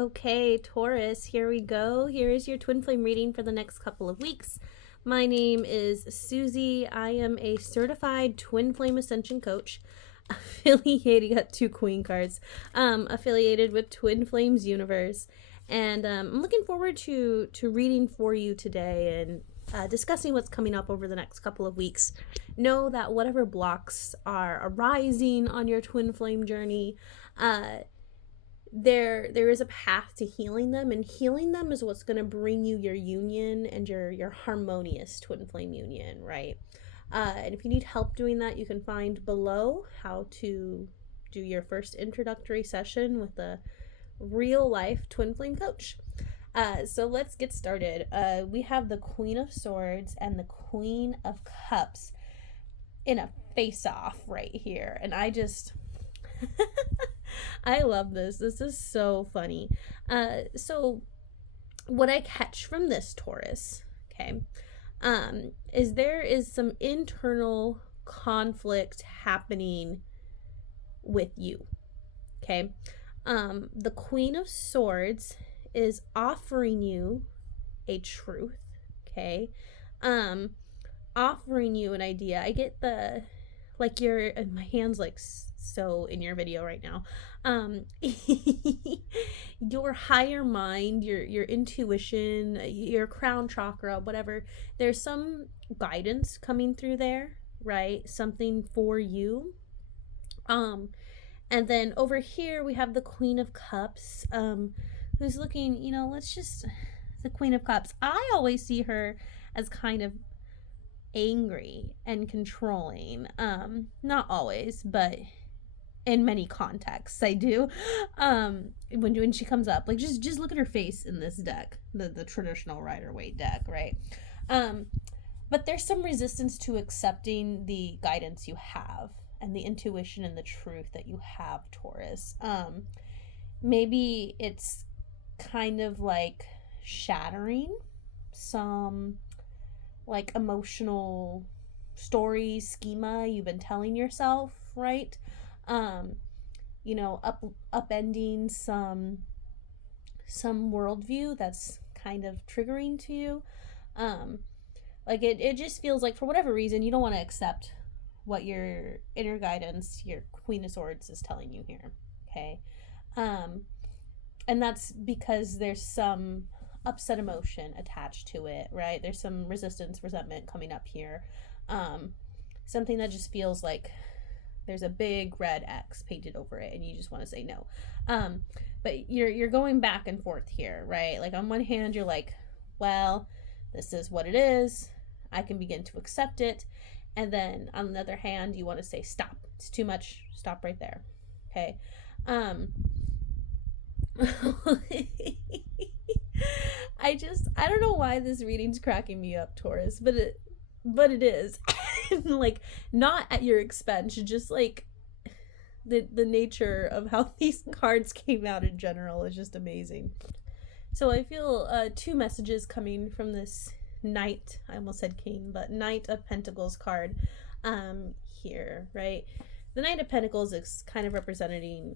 Okay, Taurus, here we go. Here is your twin flame reading for the next couple of weeks. My name is Susie. I am a certified twin flame ascension coach, affiliated, got two queen cards, affiliated with Twin Flames Universe. And I'm looking forward to reading for you today and discussing what's coming up over the next couple of weeks. Know that whatever blocks are arising on your twin flame journey, there is a path to healing them, and healing them is what's going to bring you your union and your harmonious twin flame union, right? And if you need help doing that, you can find below how to do your first introductory session with a real life twin flame coach. So let's get started. We have the Queen of Swords and the Queen of Cups in a face-off right here, and I just I love this. This is so funny. So what I catch from this, Taurus, okay, is there is some internal conflict happening with you, okay? The Queen of Swords is offering you a truth, okay? Offering you an idea. I get the, like, my hand's like so in your video right now. Your higher mind, your intuition, your crown chakra, whatever, there's some guidance coming through there, right? Something for you. And then over here we have the Queen of Cups, who's looking, the Queen of Cups. I always see her as kind of angry and controlling. Not always, but in many contexts I do. When she comes up, like, just look at her face in this deck, the traditional Rider-Waite deck, right? But there's some resistance to accepting the guidance you have and the intuition and the truth that you have, Taurus. Maybe it's kind of like shattering some like emotional story schema you've been telling yourself, right? Upending some worldview that's kind of triggering to you. Like it just feels like for whatever reason you don't want to accept what your inner guidance, your Queen of Swords, is telling you here, okay? And that's because there's some upset emotion attached to it, right? There's some resistance, resentment coming up here. Something that just feels like there's a big red X painted over it and you just want to say no. But you're going back and forth here, right? Like on one hand you're like, well, this is what it is, I can begin to accept it. And then on the other hand you want to say stop, it's too much, stop right there, okay? I don't know why this reading's cracking me up, Taurus, but it is. Like, not at your expense, just like the nature of how these cards came out in general is just amazing. So I feel two messages coming from this Knight, I almost said King, but Knight of Pentacles card here, right? The Knight of Pentacles is kind of representing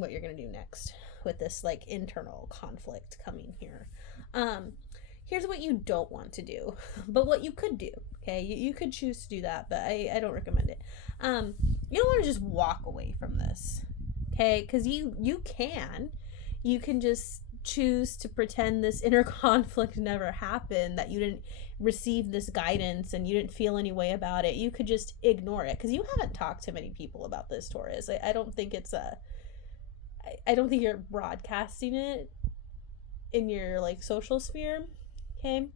what you're going to do next with this like internal conflict coming here. Here's what you don't want to do, but what you could do, okay? You could choose to do that, but I don't recommend it. You don't want to just walk away from this, okay? Because you can just choose to pretend this inner conflict never happened, that you didn't receive this guidance and you didn't feel any way about it. You could just ignore it because you haven't talked to many people about this, Taurus. I don't think I don't think you're broadcasting it in your like social sphere, okay?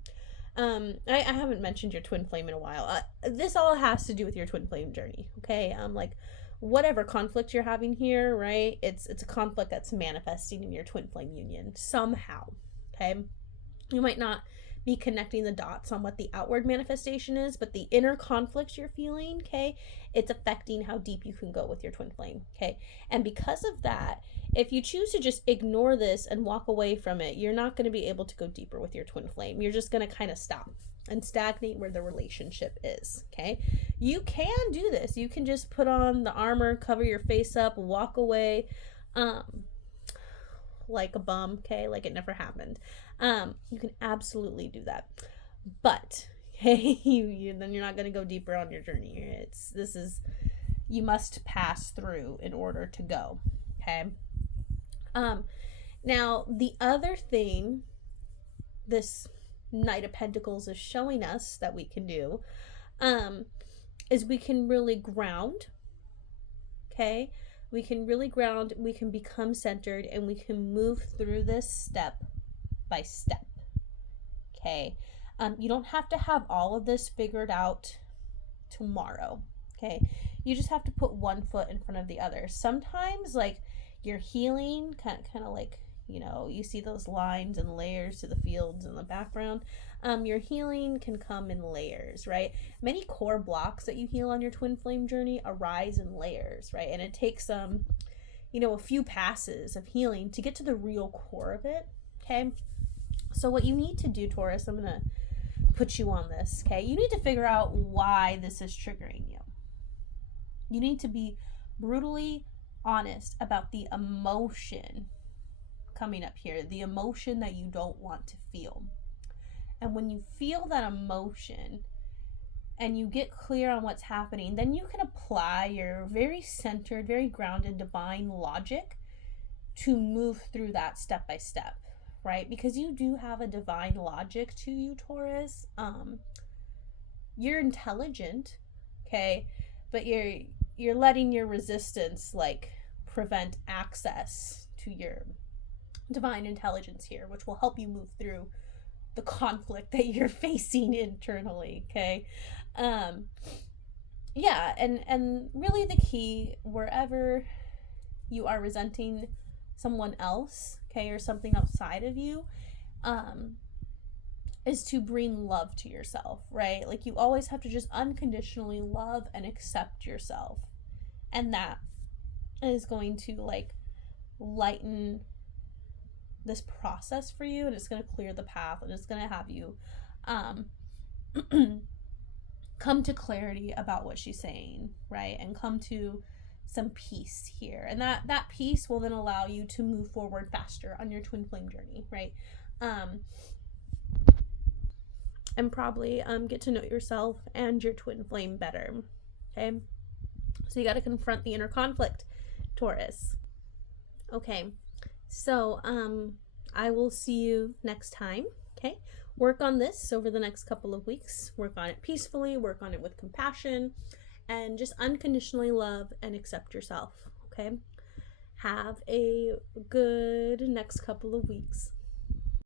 I haven't mentioned your twin flame in a while. This all has to do with your twin flame journey, okay? Like whatever conflict you're having here, right? It's a conflict that's manifesting in your twin flame union somehow, okay? You might not be connecting the dots on what the outward manifestation is, but the inner conflict you're feeling, okay, it's affecting how deep you can go with your twin flame, okay? And because of that, if you choose to just ignore this and walk away from it, you're not going to be able to go deeper with your twin flame. You're just going to kind of stop and stagnate where the relationship is, okay? You can do this. You can just put on the armor, cover your face up, walk away. like a bum, okay, like it never happened. You can absolutely do that, but hey, then you're not going to go deeper on your journey. You must pass through in order to go. Okay. Now the other thing this Knight of Pentacles is showing us that we can do, is we can really ground. Okay. We can really ground, we can become centered, and we can move through this step by step. Okay. You don't have to have all of this figured out tomorrow. Okay. You just have to put one foot in front of the other. Sometimes, like, your healing, kind of like, you see those lines and layers to the fields in the background. Your healing can come in layers, right? Many core blocks that you heal on your twin flame journey arise in layers, right? And it takes a few passes of healing to get to the real core of it. Okay. So what you need to do, Taurus, I'm gonna put you on this. Okay. You need to figure out why this is triggering you. You need to be brutally honest about the emotion coming up here, the emotion that you don't want to feel. And when you feel that emotion and you get clear on what's happening, then you can apply your very centered, very grounded divine logic to move through that step by step, right? Because you do have a divine logic to you, Taurus. You're intelligent, okay, but you're letting your resistance like prevent access to your divine intelligence here, which will help you move through the conflict that you're facing internally. Okay. Yeah. And really the key, wherever you are resenting someone else, okay, or something outside of you, is to bring love to yourself, right? Like, you always have to just unconditionally love and accept yourself. And that is going to like lighten this process for you, and it's going to clear the path, and it's going to have you come to clarity about what she's saying, right? And come to some peace here, and that peace will then allow you to move forward faster on your twin flame journey, right? And probably get to know yourself and your twin flame better. Okay, so you got to confront the inner conflict, Taurus. Okay, so I will see you next time. Okay, work on this over the next couple of weeks. Work on it peacefully, work on it with compassion, and just unconditionally love and accept yourself. Okay, have a good next couple of weeks.